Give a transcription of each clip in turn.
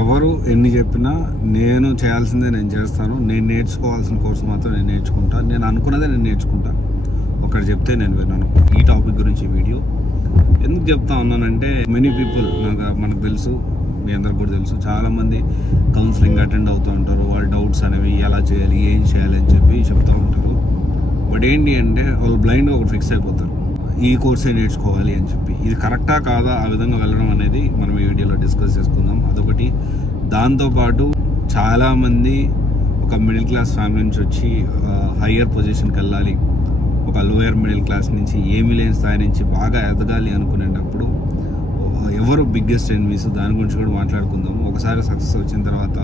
ఎవరు ఎన్ని చెప్పినా నేను చేయాల్సిందే నేను చేస్తాను. నేను నేర్చుకోవాల్సిన కోర్సు మాత్రం నేను నేర్చుకుంటా. నేను అనుకున్నదే నేను నేర్చుకుంటా. ఒకటి చెప్తే నేను విన్నాను. ఈ టాపిక్ గురించి వీడియో ఎందుకు చెప్తా ఉన్నానంటే, మెనీ పీపుల్ మనకు తెలుసు, మీ అందరికి కూడా తెలుసు, చాలామంది కౌన్సిలింగ్ అటెండ్ అవుతూ ఉంటారు. వాళ్ళ డౌట్స్ అనేవి ఎలా చేయాలి, ఏం చేయాలి అని చెప్పి చెప్తూ ఉంటారు. బట్ ఏంటి అంటే వాళ్ళు బ్లైండ్గా ఒకటి ఫిక్స్ అయిపోతారు, ఈ కోర్సే నేర్చుకోవాలి అని చెప్పి. ఇది కరెక్టా కాదా ఆ విధంగా వెళ్ళడం అనేది మనం ఈ వీడియోలో డిస్కస్ చేసుకుందాం. అదొకటి. దాంతోపాటు చాలామంది ఒక మిడిల్ క్లాస్ ఫ్యామిలీ నుంచి వచ్చి హయ్యర్ పొజిషన్కి వెళ్ళాలి, ఒక లోయర్ మిడిల్ క్లాస్ నుంచి ఏమీ లేని స్థాయి నుంచి బాగా ఎదగాలి అనుకునేటప్పుడు ఎవరు బిగ్గెస్ట్ ఎనిమీస్, దాని గురించి కూడా మాట్లాడుకుందాము. ఒకసారి సక్సెస్ వచ్చిన తర్వాత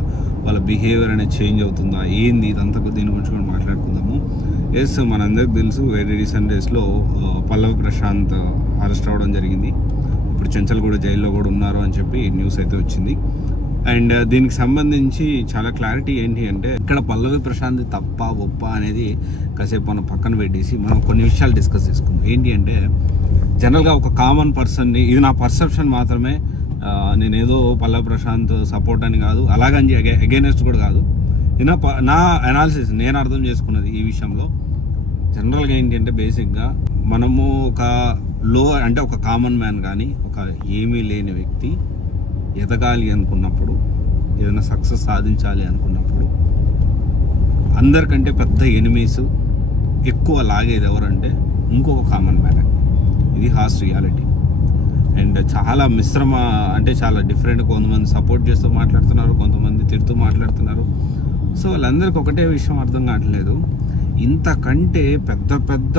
వాళ్ళ బిహేవియర్ అనేది చేంజ్ అవుతుందా, ఏంది ఇదంతా, దీని గురించి కూడా మాట్లాడుకుందాము. ఎస్, మనందరికి తెలుసు, వెరీ రీసెంట్ డేస్లో పల్లవి ప్రశాంత్ అరెస్ట్ అవ్వడం జరిగింది. ఇప్పుడు చెంచల్ కూడా జైల్లో కూడా ఉన్నారు అని చెప్పి న్యూస్ అయితే వచ్చింది. అండ్ దీనికి సంబంధించి చాలా క్లారిటీ ఏంటి అంటే, ఇక్కడ పల్లవి ప్రశాంత్ తప్ప ఒప్ప అనేది కాసేపు మనం పక్కన పెట్టేసి మనం కొన్ని విషయాలు డిస్కస్ చేసుకుందాం. ఏంటి అంటే, జనరల్గా ఒక కామన్ పర్సన్ని, ఇది నా పర్సెప్షన్ మాత్రమే, నేనేదో పల్లవి ప్రశాంత్ సపోర్ట్ అని కాదు, అలాగని అగైనెస్ట్ కూడా కాదు. ఇది నా అనాలిసిస్, నేను అర్థం చేసుకున్నది ఈ విషయంలో. జనరల్గా ఏంటి అంటే, బేసిక్గా మనము ఒక అంటే ఒక కామన్ మ్యాన్ కానీ, ఒక ఏమీ లేని వ్యక్తి ఎదగాలి అనుకున్నప్పుడు, ఏదైనా సక్సెస్ సాధించాలి అనుకున్నప్పుడు, అందరికంటే పెద్ద ఎనిమీస్ ఎక్కువ లాగేది ఎవరంటే ఇంకొక కామన్ మ్యాన్. ఇది హార్ష్ రియాలిటీ. అండ్ చాలా మిశ్రమ, అంటే చాలా డిఫరెంట్. కొంతమంది సపోర్ట్ చేస్తూ మాట్లాడుతున్నారు, కొంతమంది తిడుతూ మాట్లాడుతున్నారు. సో వాళ్ళందరికీ ఒకటే విషయం అర్థం కావట్లేదు, ఇంతకంటే పెద్ద పెద్ద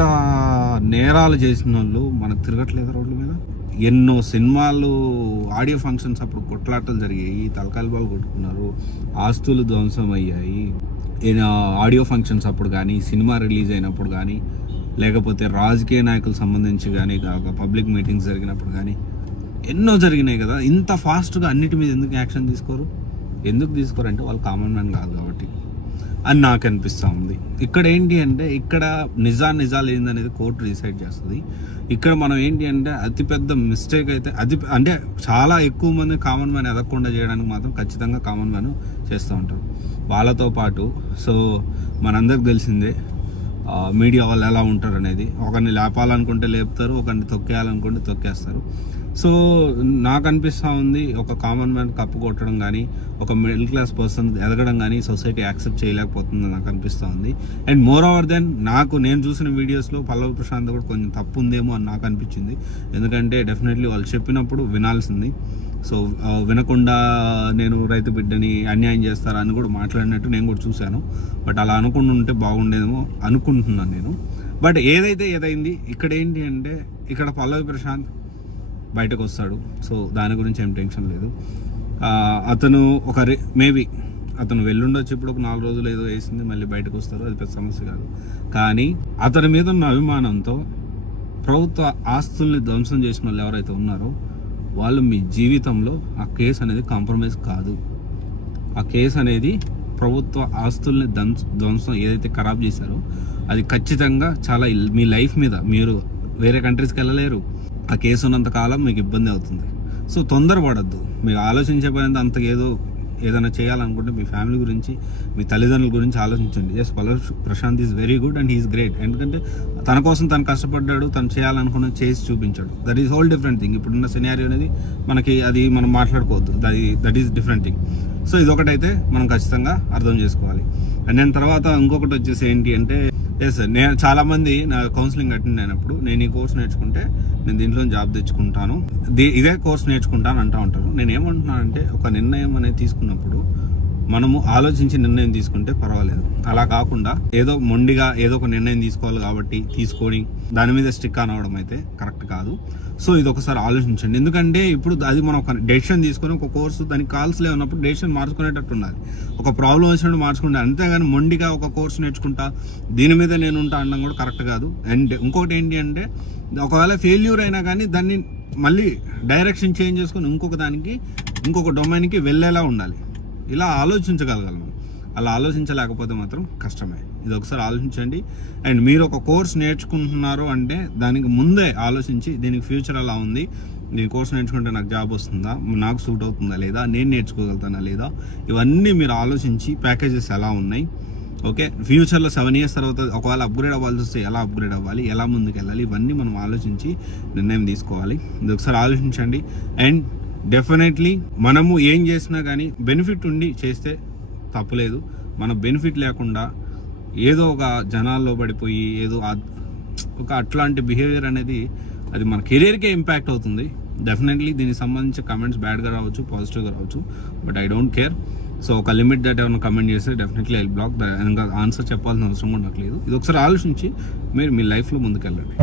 నేరాలు చేసిన వాళ్ళు మనకు తిరగట్లేదు రోడ్ల మీద. ఎన్నో సినిమాలు ఆడియో ఫంక్షన్స్ అప్పుడు కొట్లాటలు జరిగాయి, తలకాయలు బాగా కొట్టుకున్నారు, ఆస్తులు ధ్వంసం అయ్యాయి. ఆడియో ఫంక్షన్స్ అప్పుడు కానీ, సినిమా రిలీజ్ అయినప్పుడు కానీ, లేకపోతే రాజకీయ నాయకులకు సంబంధించి కానీ, పబ్లిక్ మీటింగ్స్ జరిగినప్పుడు కానీ ఎన్నో జరిగినాయి కదా. ఇంత ఫాస్ట్గా అన్నిటి మీద ఎందుకు యాక్షన్ తీసుకోరు? ఎందుకు తీసుకోరంటే వాళ్ళు కామన్ మ్యాన్ కాదు కాబట్టి అని నాకు అనిపిస్తూ ఉంది. ఇక్కడ ఏంటి అంటే, ఇక్కడ నిజాలు ఏందనేది కోర్టు డిసైడ్ చేస్తుంది. ఇక్కడ మనం ఏంటి అంటే, అతిపెద్ద మిస్టేక్ అయితే అంటే చాలా ఎక్కువ మంది కామన్ మ్యాన్ ఎదగకుండా చేయడానికి మాత్రం ఖచ్చితంగా కామన్ మ్యాన్ చేస్తూ ఉంటారు. వాళ్ళతో పాటు సో మనందరికి తెలిసిందే మీడియా వాళ్ళు ఎలా ఉంటారు అనేది. ఒకరిని లేపాలనుకుంటే లేపుతారు, ఒకరిని తొక్కేయాలనుకుంటే తొక్కేస్తారు. సో నాకు అనిపిస్తూ ఉంది, ఒక కామన్ మ్యాన్ కప్పు కొట్టడం కానీ, ఒక మిడిల్ క్లాస్ పర్సన్ ఎదగడం కానీ సొసైటీ యాక్సెప్ట్ చేయలేకపోతుందని నాకు అనిపిస్తూ ఉంది. అండ్ మోర్ ఓవర్ దెన్, నేను చూసిన వీడియోస్లో పల్లవి ప్రశాంత్ కూడా కొంచెం తప్పు ఉందేమో అని నాకు అనిపించింది. ఎందుకంటే డెఫినెట్లీ వాళ్ళు చెప్పినప్పుడు వినాల్సింది. సో వినకుండా నేను రైతు బిడ్డని అన్యాయం చేస్తారా అని కూడా మాట్లాడినట్టు నేను కూడా చూశాను. బట్ అలా అనుకుంటూ ఉంటే బాగుండేదేమో అనుకుంటున్నాను నేను. బట్ ఏదైతే ఏదైంది, ఇక్కడ ఏంటి అంటే, ఇక్కడ పల్లవి ప్రశాంత్ బయటకు వస్తాడు. సో దాని గురించి ఏం టెన్షన్ లేదు. అతను మేబీ అతను వెళ్ళుండొచ్చు, ఇప్పుడు ఒక 4 రోజులు ఏదో వేసింది, మళ్ళీ బయటకు వస్తారు, అది పెద్ద సమస్య కాదు. కానీ అతని మీద ఉన్న అభిమానంతో ప్రభుత్వ ఆస్తుల్ని ధ్వంసం చేసిన వాళ్ళు ఎవరైతే ఉన్నారో వాళ్ళు మీ జీవితంలో ఆ కేసు అనేది కాంప్రమైజ్ కాదు. ఆ కేసు అనేది ప్రభుత్వ ఆస్తుల్ని ధ్వంసం ఏదైతే ఖరాబ్ చేశారో అది ఖచ్చితంగా చాలా మీ లైఫ్ మీద, మీరు వేరే కంట్రీస్కి వెళ్ళలేరు, ఆ కేసు ఉన్నంత కాలం మీకు ఇబ్బంది అవుతుంది. సో తొందరపడద్దు. మీకు ఆలోచించే పని అంత ఏదైనా చేయాలనుకుంటే మీ ఫ్యామిలీ గురించి, మీ తల్లిదండ్రుల గురించి ఆలోచించండి. Yes, Pallavi Prashanth is very good and he is great. ఎందుకంటే తన కోసం తను కష్టపడ్డాడు, తను చేయాలనుకున్న చేసి చూపించాడు. That is whole different thing. ఇప్పుడున్న సినారియో అనేది మనం మాట్లాడుకోవద్దు, that is different thing. So ఇదొకటైతే మనం ఖచ్చితంగా అర్థం చేసుకోవాలి. అండ్ నేను తర్వాత ఇంకొకటి వచ్చేసి ఏంటి అంటే, ఎస్, నేను చాలామంది నా కౌన్సిలింగ్ అటెండ్ అయినప్పుడు, నేను ఈ కోర్స్ నేర్చుకుంటే నేను దీంట్లో జాబ్ తెచ్చుకుంటాను, ఇదే కోర్స్ నేర్చుకుంటాను అంటూ ఉంటారు. నేను ఏమంటున్నానంటే, ఒక నిర్ణయం అనేది తీసుకున్నప్పుడు మనము ఆలోచించి నిర్ణయం తీసుకుంటే పర్వాలేదు. అలా కాకుండా ఏదో మొండిగా ఏదో ఒక నిర్ణయం తీసుకోవాలి కాబట్టి తీసుకొని దాని మీద స్టిక్ ఆన్ అవ్వడం అయితే కరెక్ట్ కాదు. సో ఇది ఒకసారి ఆలోచించండి. ఎందుకంటే ఇప్పుడు అది మనం ఒక డెసిషన్ తీసుకొని, ఒక కోర్సు దానికి కాల్స్లే ఉన్నప్పుడు డెసిషన్ మార్చుకునేటట్టు ఉండాలి. ఒక ప్రాబ్లం వచ్చినప్పుడు మార్చుకుంటే, అంతేగాని మొండిగా ఒక కోర్సు నేర్చుకుంటా దీని మీద నేను ఉంటా అనడం కూడా కరెక్ట్ కాదు. అండ్ ఇంకొకటి ఏంటి అంటే, ఒకవేళ ఫెయిల్యూర్ అయినా కానీ దాన్ని మళ్ళీ డైరెక్షన్ చేంజ్ చేసుకొని ఇంకొక డొమైన్కి వెళ్ళేలా ఉండాలి. ఇలా ఆలోచించగలగాలి. అలా ఆలోచించలేకపోతే మాత్రం కష్టమే. ఇది ఒకసారి ఆలోచించండి. అండ్ మీరు ఒక కోర్స్ నేర్చుకుంటున్నారు అంటే దానికి ముందే ఆలోచించి, దీనికి ఫ్యూచర్ ఎలా ఉంది, నేను కోర్స్ నేర్చుకుంటే నాకు జాబ్ వస్తుందా, నాకు సూట్ అవుతుందా లేదా, నేను నేర్చుకోగలుగుతానా లేదా, ఇవన్నీ మీరు ఆలోచించి ప్యాకేజెస్ ఎలా ఉన్నాయి, ఓకే, ఫ్యూచర్లో 7 years తర్వాత ఒకవేళ అప్గ్రేడ్ అవ్వాల్సి వస్తే ఎలా అప్గ్రేడ్ అవ్వాలి, ఎలా ముందుకు వెళ్ళాలి, ఇవన్నీ మనం ఆలోచించి నిర్ణయం తీసుకోవాలి. ఇది ఒకసారి ఆలోచించండి. అండ్ డెఫినెట్లీ మనము ఏం చేసినా కానీ బెనిఫిట్ ఉండి చేస్తే తప్పులేదు. మన బెనిఫిట్ లేకుండా ఏదో ఒక జనాల్లో పడిపోయి ఏదో ఒక అట్లాంటి బిహేవియర్ అనేది అది మన కెరీర్కే ఇంపాక్ట్ అవుతుంది. డెఫినెట్లీ దీనికి సంబంధించి కమెంట్స్ బ్యాడ్గా రావచ్చు, పాజిటివ్గా రావచ్చు, but I don't care. So ఒక లిమిట్ దట్ ఏమైనా కమెంట్ చేస్తే డెఫినెట్లీ ఐ బ్లాక్. ఇంకా ఆన్సర్ చెప్పాల్సిన అవసరం కూడా నాకు లేదు. ఇది ఒకసారి ఆలోచించి మీరు మీ లైఫ్లో ముందుకెళ్ళండి.